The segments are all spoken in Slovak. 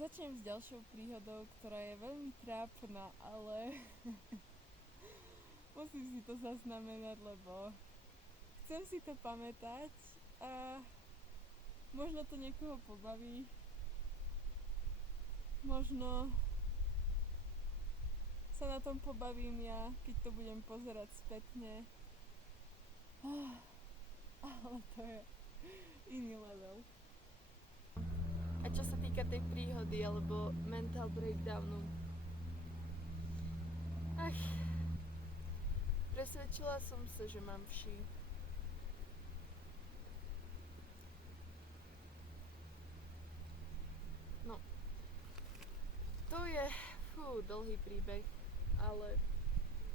začnem s ďalšou príhodou, ktorá je veľmi trápna, ale musím si to zaznamenať, lebo chcem si to pamätať a možno to niekoho pobaví. Možno sa na tom pobavím ja, keď to budem pozerať spätne. Ale to je iný level. A čo sa týka tej príhody alebo mental breakdownu, presvedčila som sa, že mám vši. No, to je dlhý príbeh, ale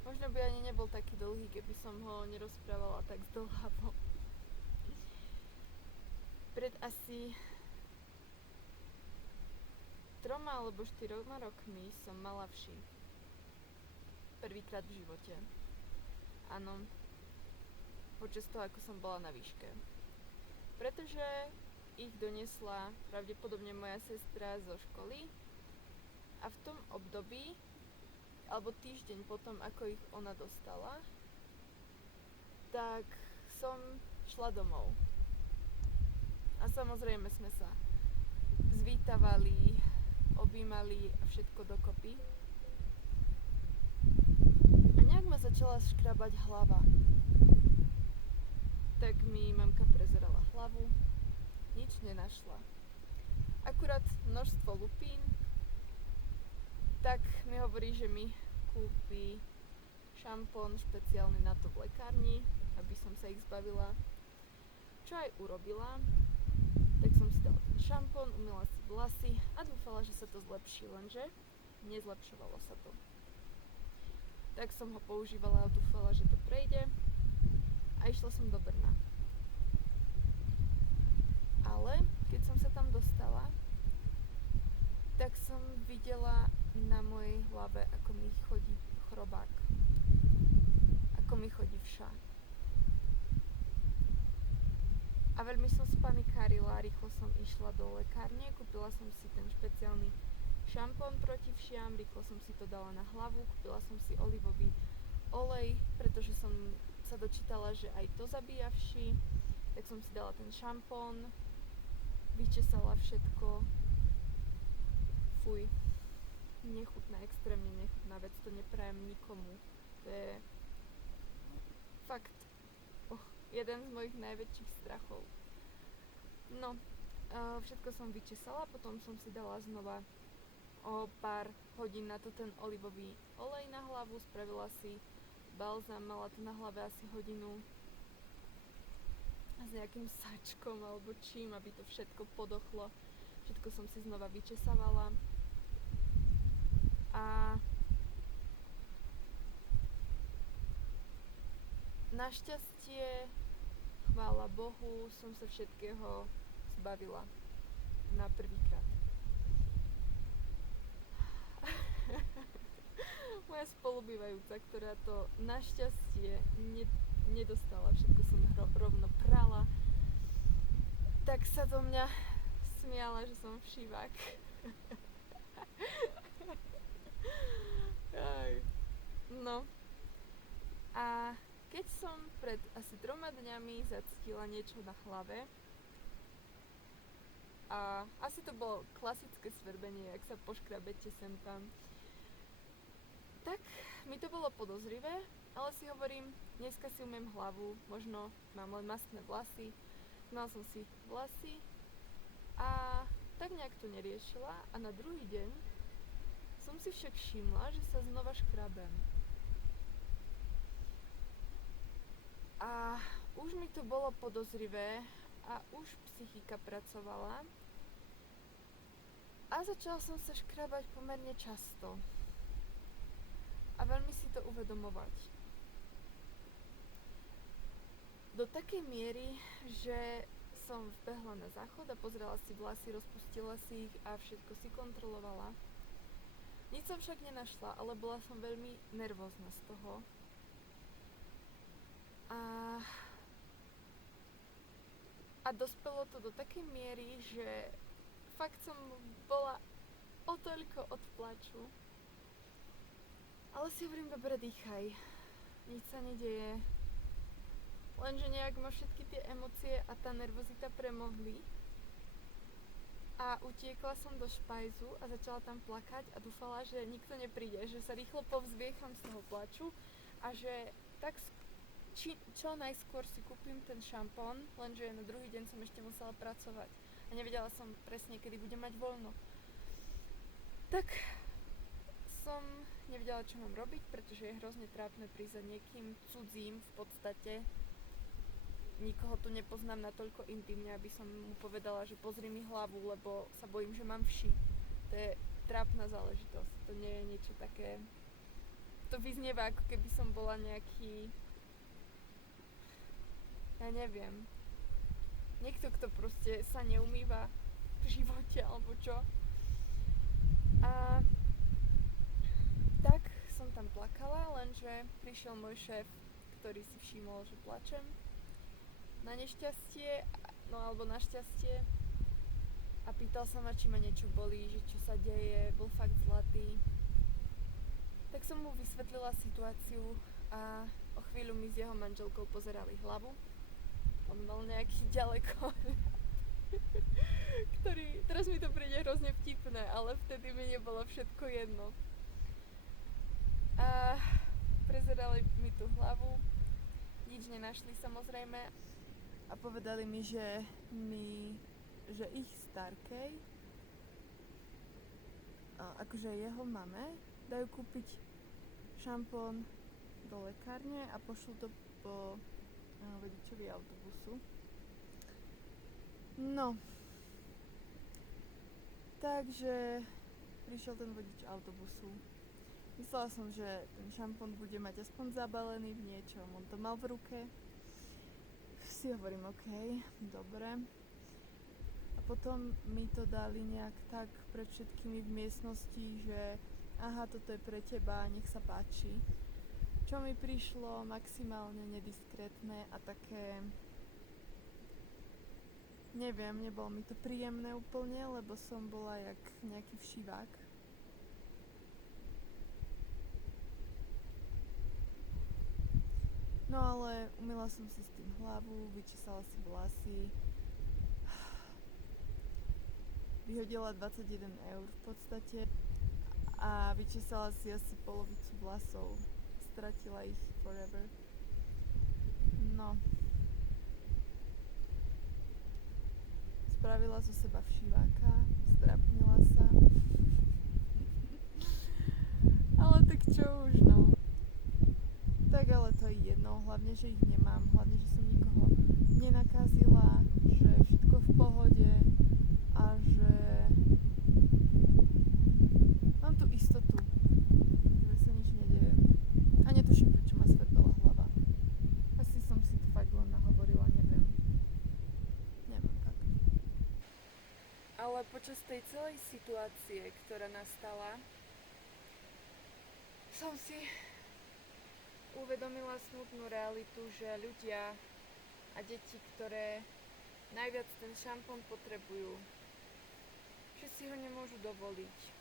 možno by ani nebol taký dlhý, keby som ho nerozprávala tak zdĺhavo. Pred asi 3 alebo 4 rokmi som mala vši. Prvýkrát v živote. Áno, počas toho, ako som bola na výške. Pretože ich doniesla pravdepodobne moja sestra zo školy a v tom období, alebo týždeň potom, ako ich ona dostala, tak som šla domov. A samozrejme sme sa zvítavali, objímali a všetko dokopy. A nejak ma začala škrabať hlava. Tak mi mamka prezerala hlavu, nič nenašla. Akurát množstvo lupín, tak mi hovorí, že mi kúpi šampón špeciálny na to v lekárni, aby som sa ich zbavila. Čo aj urobila, tak som si dala ten šampón, umyla si vlasy a dúfala, že sa to zlepší, lenže nezlepšovalo sa to. Tak som ho používala a dúfala, že to prejde a išla som do Brna. Ale keď som sa tam dostala, tak som videla na mojej hlave, ako mi chodí chrobák, ako mi chodí vša. A veľmi som spanikárila, rýchlo som išla do lekárne, kúpila som si ten špeciálny šampón proti všiam, rýchlo som si to dala na hlavu, kúpila som si olivový olej, pretože som sa dočítala, že aj to zabíja vši, tak som si dala ten šampón, vyčesala všetko. Fuj, nechutná, extrémne nechutná vec, to neprajem nikomu. To je fakt jeden z mojich najväčších strachov. No, všetko som vyčesala, potom som si dala znova o pár hodín na to ten olivový olej na hlavu, spravila si balzám, mala to na hlave asi hodinu s nejakým sačkom alebo čím, aby to všetko podochlo. Všetko som si znova vyčesávala. A našťastie, chvála Bohu, som sa všetkého zbavila na prvýkrát. Moja spolubývajúca, ktorá to našťastie nedostala, všetko som rovno prala, tak sa do mňa smiala, že som všívák. No. A keď som pred asi 3 dňami zacítila niečo na hlave, a asi to bolo klasické svrbenie, ak sa poškrabete sem tam, tak mi to bolo podozrivé, ale si hovorím, dneska si umiem hlavu, možno mám len mastné vlasy, mala som si vlasy a tak nejak to neriešila a na druhý deň som si však všimla, že sa znova škrabem. A už mi to bolo podozrivé a už psychika pracovala a začala som sa škrabať pomerne často a veľmi si to uvedomovať. Do takej miery, že som vbehla na záchod a pozrela si vlasy, rozpustila si ich a všetko si kontrolovala. Nič som však nenašla, ale bola som veľmi nervózna z toho. A dospelo to do takej miery, že fakt som bola o toľko od plaču. Ale si hovorím, dobre, dýchaj. Nič sa nedeje. Lenže nejak ma všetky tie emócie a tá nervozita premohli. A utiekla som do špajzu a začala tam plakať a dúfala, že nikto nepríde, že sa rýchlo povzbiecham z toho plaču a že tak čo najskôr si kúpim ten šampón, lenže na druhý deň som ešte musela pracovať a nevedela som presne, kedy budem mať voľno. Tak som nevedela, čo mám robiť, pretože je hrozne trápne prísť za niekým cudzím v podstate. Nikoho tu nepoznám natoľko intimne, aby som mu povedala, že pozri mi hlavu, lebo sa bojím, že mám vši. To je trápna záležitosť. To nie je niečo také... To vyznieva, ako keby som bola nejaký... Ja neviem. Niekto, kto proste sa neumýva v živote, alebo čo. A tak som tam plakala, lenže prišiel môj šéf, ktorý si všimol, že plačem. Na nešťastie, no alebo našťastie, a pýtal sa ma, či ma niečo bolí, že čo sa deje, bol fakt zlatý. Tak som mu vysvetlila situáciu a o chvíľu mi s jeho manželkou pozerali hlavu. On mal nejaký ďalekohľad, ktorý, teraz mi to príde hrozne vtipné, ale vtedy mi nebolo všetko jedno. A prezerali mi tú hlavu, nič nenašli samozrejme. A povedali mi, že ich starkej, akože jeho mame, dajú kúpiť šampón do lekárne a pošlú to po vodičovi autobusu. No, takže prišiel ten vodič autobusu. Myslela som, že ten šampón bude mať aspoň zabalený v niečom. On to mal v ruke. Si hovorím, OK, dobre. A potom mi to dali nejak tak pred všetkými v miestnosti, že aha, toto je pre teba, nech sa páči. Čo mi prišlo maximálne nediskrétne a také... Neviem, nebolo mi to príjemné úplne, lebo som bola jak nejaký všivák. No ale umyla som si s tým hlavu, vyčesala si vlasy, vyhodila 21 eur v podstate a vyčesala si asi polovicu vlasov. Stratila ich forever. No. Spravila zo seba všiváka, zdrapnila sa. Ale tak čo už, no. Tak ale to je jedno, hlavne, že ich nemám, hlavne, že som nikoho nenakazila, že je všetko v pohode a že mám tu istotu, že sa nič nedeje. A netuším, prečo ma svrbela hlava. Asi som si to fakt len nahovorila, neviem. Neviem tak. Ale počas tej celej situácie, ktorá nastala, som si uvedomila smutnú realitu, že ľudia a deti, ktoré najviac ten šampón potrebujú, že si ho nemôžu dovoliť.